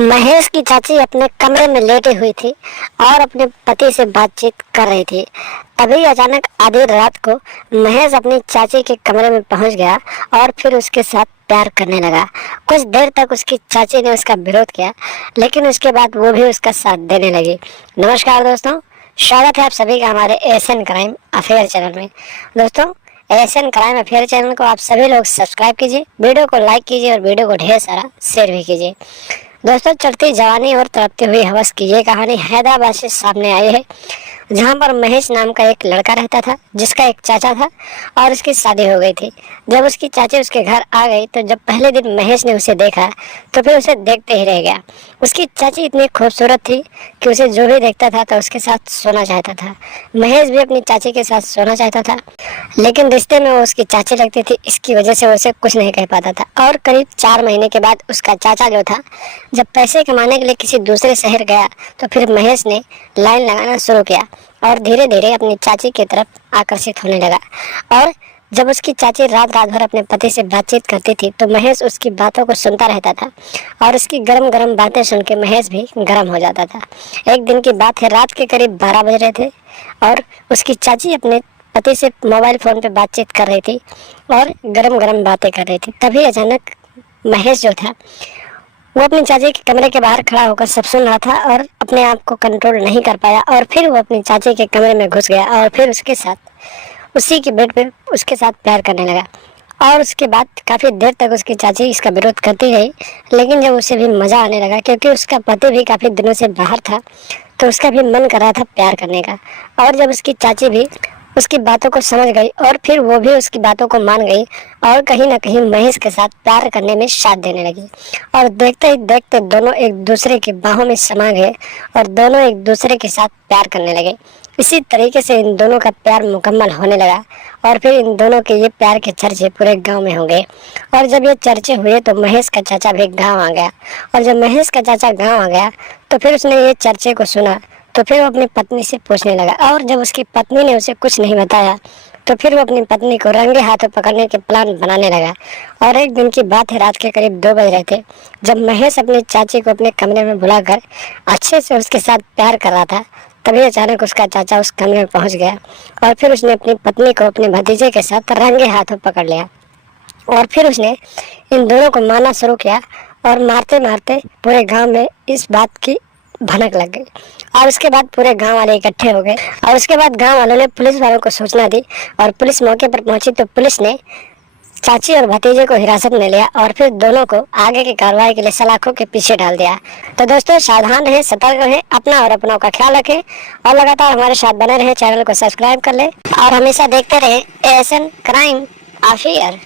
महेश की चाची अपने कमरे में लेटी हुई थी और अपने पति से बातचीत कर रही थी। तभी अचानक आधी रात को महेश अपनी चाची के कमरे में पहुंच गया और फिर उसके साथ प्यार करने लगा। कुछ देर तक उसकी चाची ने उसका विरोध किया, लेकिन उसके बाद वो भी उसका साथ देने लगी। नमस्कार दोस्तों, स्वागत है आप सभी का हमारे एशियन क्राइम अफेयर चैनल में। दोस्तों, एशियन क्राइम अफेयर चैनल को आप सभी लोग सब्सक्राइब कीजिए, वीडियो को लाइक कीजिए और वीडियो को ढेर सारा शेयर भी कीजिए। दोस्तों, चढ़ती जवानी और तड़पती हुई हवस की ये कहानी हैदराबाद से सामने आई है, जहां पर महेश नाम का एक लड़का रहता था, जिसका एक चाचा था और उसकी शादी हो गई थी। जब उसकी चाची उसके घर आ गई तो जब पहले दिन महेश ने उसे देखा तो फिर उसे देखते ही रह गया। उसकी चाची इतनी खूबसूरत थी कि उसे जो भी देखता था तो उसके साथ सोना चाहता था। महेश भी अपनी चाची के साथ सोना चाहता था, लेकिन रिश्ते में वो उसकी चाची लगती थी, इसकी वजह से वो उसे कुछ नहीं कह पाता था। और करीब 4 महीने के बाद उसका चाचा जो था, जब पैसे कमाने के लिए किसी दूसरे शहर गया तो फिर महेश ने लाइन लगाना शुरू किया और धीरे धीरे अपनी चाची की तरफ आकर्षित होने लगा। और जब उसकी चाची रात रात भर अपने पति से बातचीत करती थी तो महेश उसकी बातों को सुनता रहता था और उसकी गरम गरम बातें सुन के महेश भी गर्म हो जाता था। एक दिन की बात है, रात के करीब 12 बज रहे थे और उसकी चाची अपने पति से मोबाइल फोन पे बातचीत कर रही थी और गरम गरम बातें कर रही थी। तभी अचानक महेश जो था वो अपनी चाची के कमरे के बाहर खड़ा होकर सब सुन रहा था और अपने आप को कंट्रोल नहीं कर पाया और फिर वो अपनी चाची के कमरे में घुस गया और फिर उसके साथ उसी के बेड पे उसके साथ प्यार करने लगा। और उसके बाद काफ़ी देर तक उसकी चाची इसका विरोध करती रही, लेकिन जब उसे भी मज़ा आने लगा क्योंकि उसका पति भी काफ़ी दिनों से बाहर था तो उसका भी मन कर रहा था प्यार करने का। और जब उसकी चाची भी उसकी बातों को समझ गई और फिर वो भी उसकी बातों को मान गई और कहीं ना कहीं महेश के साथ प्यार करने में साथ देने लगी। और देखते ही देखते दोनों एक दूसरे की बाहों में समा गए और दोनों एक दूसरे के साथ प्यार करने लगे। इसी तरीके से इन दोनों का प्यार मुकम्मल होने लगा और फिर इन दोनों के ये प्यार के चर्चे पूरे गांव में हो गए। और जब ये चर्चे हुए तो महेश का चाचा भी गांव आ गया। और जब महेश का चाचा गांव आ गया तो फिर उसने ये चर्चे को सुना तो फिर वो अपनी पत्नी से पूछने लगा। और जब उसकी पत्नी ने उसे कुछ नहीं बताया तो फिर वो अपनी पत्नी को रंगे हाथों पकड़ने के प्लान बनाने लगा। और एक दिन की बात है, रात के करीब 2 बज रहे थे, जब महेश अपनी चाची को अपने कमरे में बुलाकर अच्छे से उसके साथ प्यार कर रहा था, तभी अचानक उसका चाचा उस कमरे में पहुंच गया और फिर उसने अपनी पत्नी को अपने भतीजे के साथ रंगे हाथों पकड़ लिया। और फिर उसने इन दोनों को मारना शुरू किया और मारते मारते पूरे गांव में इस बात की भनक लग गई। और उसके बाद पूरे गांव वाले इकट्ठे हो गए और उसके बाद गांव वालों ने पुलिस वालों को सूचना दी और पुलिस मौके पर पहुंची तो पुलिस ने चाची और भतीजे को हिरासत में लिया और फिर दोनों को आगे की कार्रवाई के लिए सलाखों के पीछे डाल दिया। तो दोस्तों, सावधान रहें, सतर्क रहें, अपना और अपनों का ख्याल रखें और लगातार हमारे साथ बने रहें। चैनल को सब्सक्राइब कर लें और हमेशा देखते रहें एशियन क्राइम अफेयर।